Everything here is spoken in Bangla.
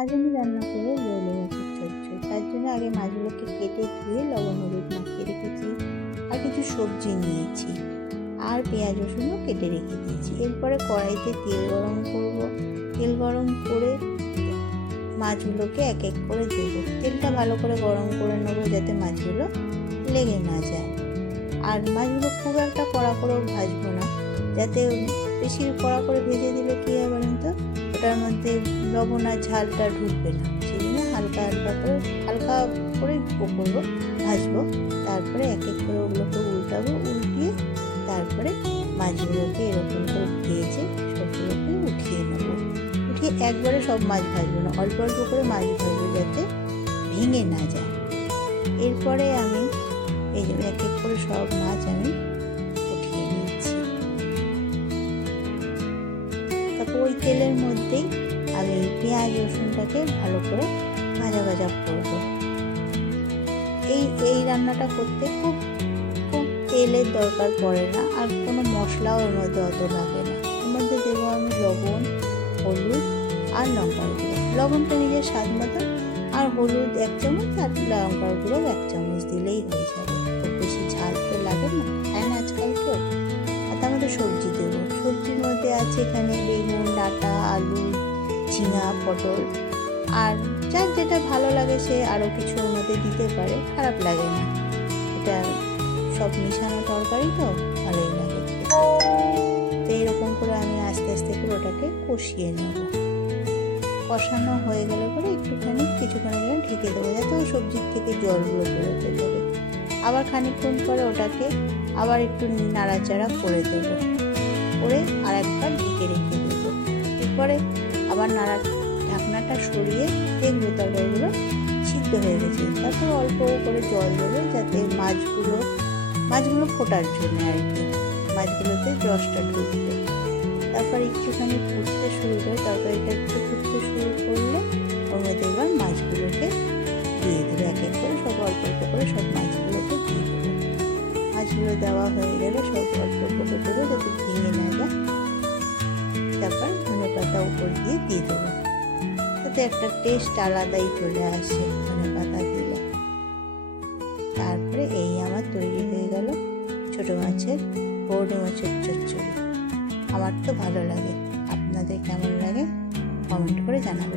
আজ আমি রান্না করবো বোয়ালি মাছের চচ্চড়ি। তার জন্য আগে মাছগুলোকে কেটে ধুয়ে লবণ হলুদ মাখিয়ে রেখেছি, আর কিছু সবজি নিয়েছি, আর পেঁয়াজ রসুনও কেটে রেখে দিয়েছি। এরপরে কড়াইতে তেল গরম করব। তেল গরম করে মাছগুলোকে এক এক করে দেবো। তেলটা ভালো করে গরম করে নেবো যাতে মাছগুলো লেগে না যায়। আর মাছগুলো খুব একটা কড়া করেও ভাজবো না, যাতে বেশি কড়া করে ভেজে দিলে কী হবে বলুন তো, ওটার মধ্যে লবণ আর ঝালটা ঢুকবে না। সেই জন্য হালকা করে করবো, ভাজবো। তারপরে এক এক করে ওগুলোকে উল্টাবো, উল্টিয়ে তারপরে মাছগুলোকে এরকম করে ভেজে সবগুলোকে উঠিয়ে নেবো। উঠিয়ে একবারে সব মাছ ভাজবো না, অল্প অল্প করে মাছ ভাজবো যাতে ভেঙে না যায়। এরপরে আমি এই জন্য এক এক করে সব মাছ আমি উঠিয়ে নিচ্ছি। তারপর ওই তেলের মধ্যেই আমি পেঁয়াজ রসুনটাকে ভালো করে ভাজা ভাজা করবো। এই রান্নাটা করতে খুব তেলের দরকার পড়ে না, আর কোনো মশলাও এর মধ্যে অত লাগে না। এর মধ্যে দেবো আমি লবণ, হলুদ আর লঙ্কার গুঁড়ো। লবণটা নিজের স্বাদ মতো, আর হলুদ 1 চামচ আর লঙ্কার গুঁড়ো 1 চামচ দিলেই হয়ে যাবে। খুব বেশি ঝাল তো লাগে না, খায় না আজকাল কেউ। আর তার মধ্যে সবজি দেবো। সবজির মধ্যে আছে এখানে বেগুন, ডাঁটা, আলু, ঝিঙা, পটল, আর যার যেটা ভালো লাগে সে আরও কিছু ওর মধ্যে দিতে পারে, খারাপ লাগে না। এটা সব মিশানো তরকারি তো ভালোই লাগে। তো এইরকম করে আমি আস্তে আস্তে করে ওটাকে কষিয়ে নেব। কষানো হয়ে গেলে পরে কিছুক্ষণের জন্য ঢেকে দেবো, যাতে ওই সবজির থেকে জলগুলো বেরোতে দেবে। আবার খানিকক্ষণ পরে ওটাকে আবার একটু নাড়াচাড়া করে দেবো, করে আর একবার ঢেকে রেখে দেবো। এরপরে আবার ঢাকনাটা সরিয়ে দেখবো তরকারিগুলো সিদ্ধ হয়ে গেছে। তারপর অল্প করে জল দেবো, যাতে মাছগুলো ফোটার জন্য আর কি, মাছগুলোতে রসটা ঢুকবে। তারপর একটুখানি ফুটতে শুরু করে, তরকারিটা একটু ফুটতে শুরু করলে ওর মধ্যে এবার মাছগুলোকে দিয়ে দেবো। এক এক করে সব অল্প অল্প করে সব মাছগুলোকে দিয়ে দেবো। মাছগুলো দেওয়া হয়ে গেলে সব অল্প অল্প করে দেবো, যাতে ভেঙে না যায়। তারপর ধনেপাতা উপর দিয়ে দেবো, তাতে একটা টেস্ট আলাদাই চলে আসে ধনেপাতা দিলে। তারপরে এই আমার তৈরি হয়ে গেল ছোটো মাছের বোয়ালি মাছের চচ্চড়ি। আমার তো ভালো লাগে, আপনাদের কেমন লাগে কমেন্ট করে জানাবেন।